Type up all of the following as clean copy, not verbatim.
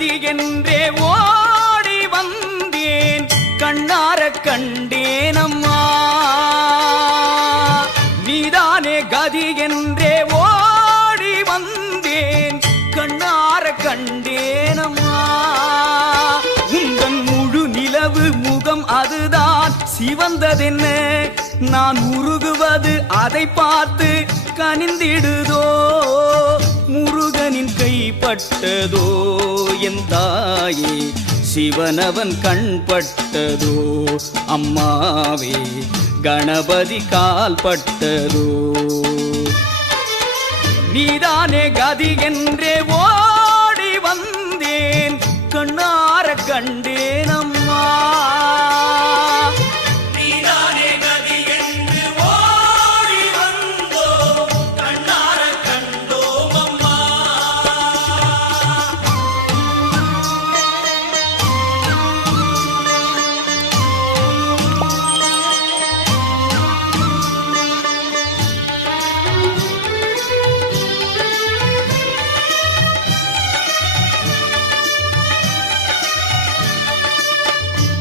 கதி என்றே ஓடி வந்தேன் கண்ணார கண்டேனம்மா நீதானே கதி என்றே ஓடி வந்தேன் கண்ணார கண்டேனம்மா உந்தன் முழு நிலவு முகம் அதுதான் சிவந்ததென்ன நான் உருகுவது அதை பார்த்து கனிந்திடுதோ முருகனின் கைப்பட்டதோ என் தாயே சிவனவன் கண்பட்டதோ அம்மாவே கணபதி கால்பட்டதோ நீதானே கதி என்றே ஓடி வந்தேன் கண்ணார கண்டேன் அம்மா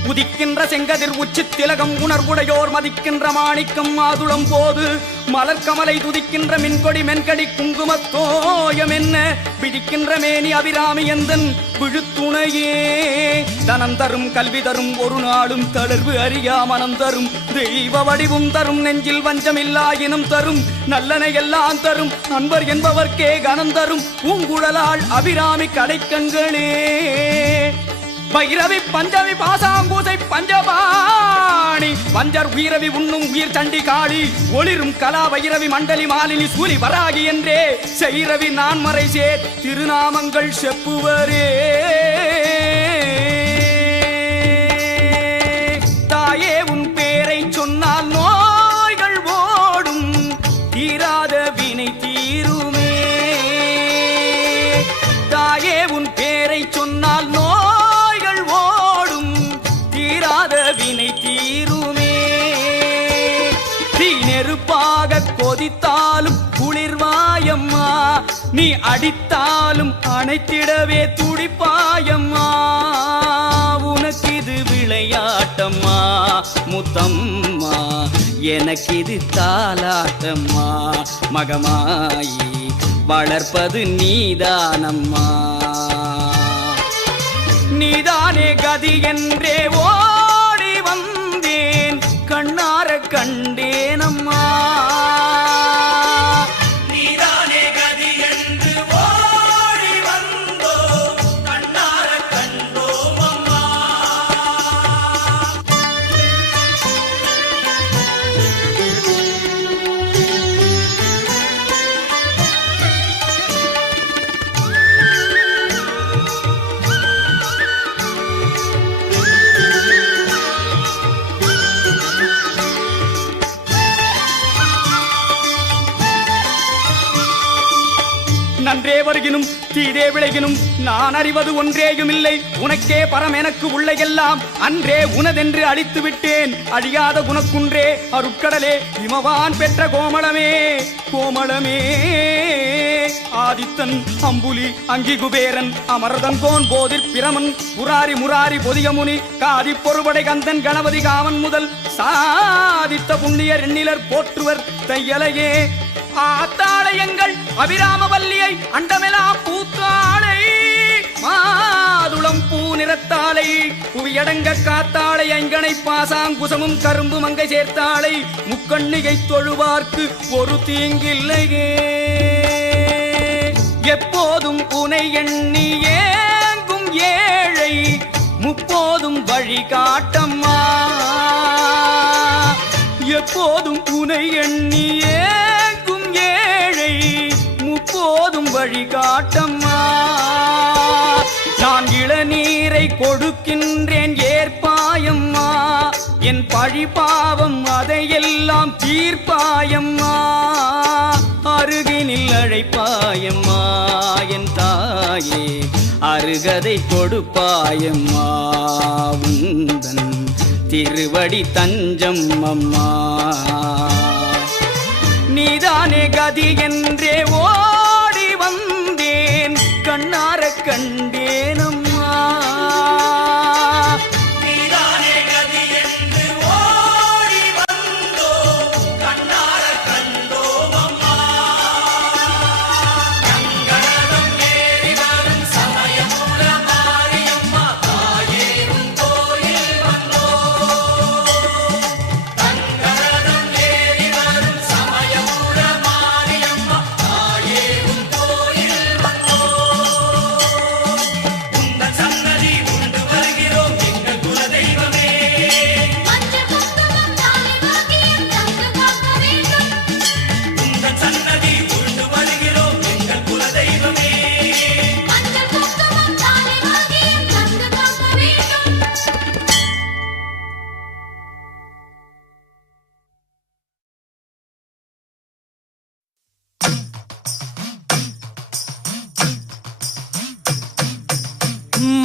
உதிக்கின்ற செங்கதிர் உச்சி திலகம் உணர்வுடையோர் மதிக்கின்ற மாணிக்கம் மாதுளம் போது மலர்கமலை துதிக்கின்ற மின்கொடி மென்கடி குங்குமத்தோயம் என்ன பிடிக்கின்ற மேனி அபிராமி எந்தன் விழுத்துணையே தனம் தரும் கல்வி தரும் ஒரு நாளும் தளர்வு அறியா மனம் தரும் தெய்வ வடிவும் தரும் நெஞ்சில் வஞ்சமில்லா இனம் தரும் நல்லனை எல்லாம் தரும் அன்பர் என்பவர்க்கே கனம் தரும் பூங்குழலாள் அபிராமி கடைக்கண்களே பைரவி பஞ்சமி பாசாம்பூசை பஞ்சபாணி வஞ்சர் உயிரவி உண்ணும் உயிர் சண்டி காளி ஒளிரும் கலா வைரவி மண்டலி மாலினி சூலி வராகி என்றே செய்ரவி நான்மறை சேர் திருநாமங்கள் செப்புவரே தாயே உன் பேரை சொன்னால் நோய்கள் ஓடும் தீராத வினை தீருமே தாயே உன் பேரை சொன்னால் வினை தீருமே தீ நெருப்பாக கொதித்தாலும் குளிர்வாயம்மா நீ அடித்தாலும் அணைத்திடவே துடிப்பாயம்மா உனக்கு இது விளையாட்டம்மா முத்தம்மா எனக்கு இது தாலாட்டம்மா மகமாயி வளர்ப்பது நீதானம்மா நீதானே கதி என்றே ஓடி வந்தேன் கண்ணார கண்டேனம்மா நீதானே கதி என்று ஓடி வந்தோ கண்ணார கண்டோம் அம்மா நன்றே வருகினும் தீதே விளைகினும் நான் அறிவது ஒன்றேயும் இல்லை உனக்கே பரம் எனக்கு உள்ள எல்லாம் அன்றே உனதென்று அழித்து விட்டேன் அழியாத குணக்குன்றே அருட்கடலே இமவான் பெற்ற கோமளமே கோமளமே ஆதித்தன் அம்புலி அங்கி குபேரன் அமரதங்கோன் போதிற் பிரமன் புராரி முராரி பொதியமுனி காதி பொறுபடை கந்தன் கணபதி காமன் முதல் சாதித்த புண்ணியர் எண்ணிலர் போற்றுவர் தையலையே ஆத்தாளையங்கள் அபிராமவல்லியை அண்டமெலாம் பூத்தாளை மாதுளம் பூ நிறத்தாளை புவியடங்க காத்தாளை ஐங்கனை பாசாங்குசமும் கரும்பு மங்கை சேர்த்தாளை முக்கண்ணிகை தொழுவார்க்கு ஒரு தீங்கில்லையே எப்போதும் உனை எண்ணி ஏங்கும் ஏழை முப்போதும் வழி காட்டம்மா எப்போதும் உனை எண்ணி ஏங்கும் ஏழை முப்போதும் வழி காட்டம்மா நான் இளநீரை கொடுக்கின்றேன் ஏற்பாயம்மா என் பழி பாவம் அதையெல்லாம் தீர்ப்பாயம்மா அருகினில் அழைப்பாயம்மா என் தாயே அருகதை கொடுப்பாயம்மா உந்தன் திருவடி தஞ்சம் அம்மா நீதானே கதி என்றே ஓடி வந்தேன் கண்ணார கண்டேன் அம்மா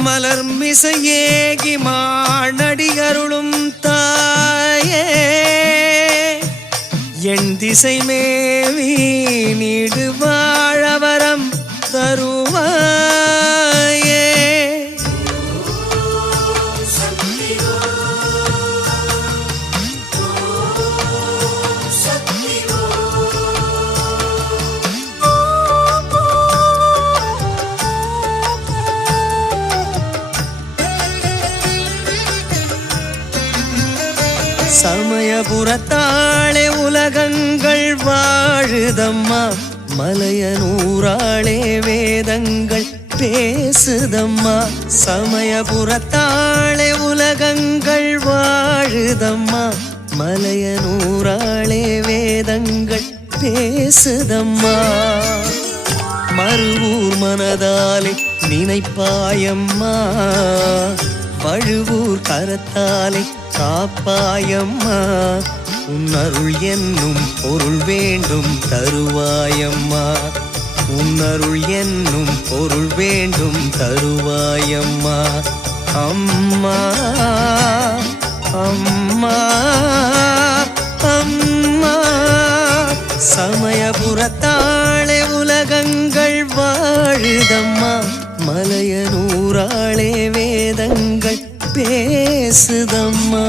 மலர் மிசையேகி மானடியருளும் தாயே என் திசை மேவி நீடு வாழவரம் தருவாயே. சமயபுரத்தாளே உலகங்கள் வாழுதம்மா மலையனூராளே வேதங்கள் பேசுதம்மா. சமயபுரத்தாளே உலகங்கள் வாழுதம்மா மலையனூராளே வேதங்கள் பேசுதம்மா. மறுவூர் மனதாலே நினைப்பாயம்மா வழுவூர் கரத்தாலே காப்பாயம்மா. உன்னருள் என்னும் பொருள் வேண்டும் தருவாயம்மா. உன்னருள் என்னும் பொருள் வேண்டும் தருவாயம்மா. அம்மா அம்மா அம்மா சமயபுரத்தாளே உலகங்கள் வாழுதம்மா மலையனூராளே வேதங்கள் பேசுதம்மா.